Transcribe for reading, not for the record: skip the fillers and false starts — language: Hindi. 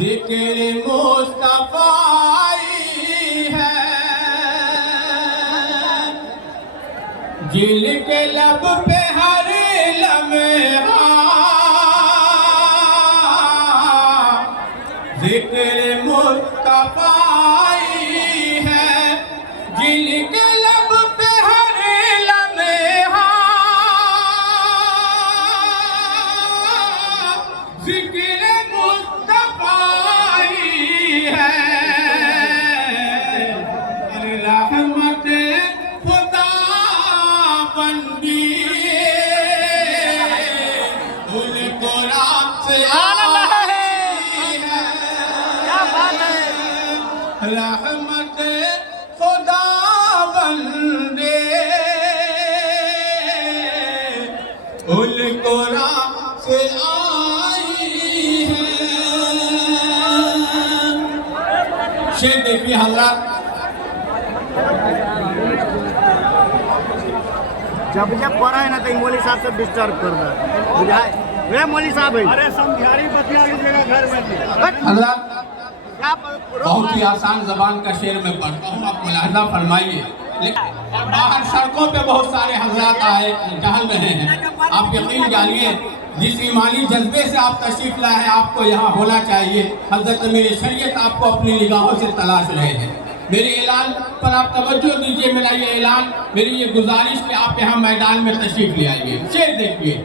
जिक्र मुस्तफाई है, जिनके लब पे हर लम्हा जिक्र मुस्तफाई है, जिनके लब पे हर लम्हा जिक्र मुस्तफाई है। रहमत खुदा बंदी उनको रात से रहमत खुदा बंदे उनको रात से आई है। शेर देखिए हजरत, जब पढ़ा है ना तो मौली साहब से डिस्टर्ब कर रहा है, बुझाए वे मौली साहब है। अरे समझारी बतिया लीजिएगा घर में। हजरत बहुत ही आसान जबान का शेर में पढ़ता हूँ, आप मुलाहिजा फरमाइए। लेकिन बाहर सड़कों पे बहुत सारे हजरात आए टहल रहे हैं, आप यकीन जानिए जिस ईमानी जज्बे से आप तशरीफ लाए हैं आपको यहाँ होना चाहिए। हजरत मेरी शरीयत आपको अपनी निगाहों से तलाश रहे हैं। मेरे ऐलान पर आप तवज्जो दीजिए। मेरा ये ऐलान, मेरी ये गुजारिश कि आप यहाँ मैदान में तशरीफ ले आइए। शेर देखिए,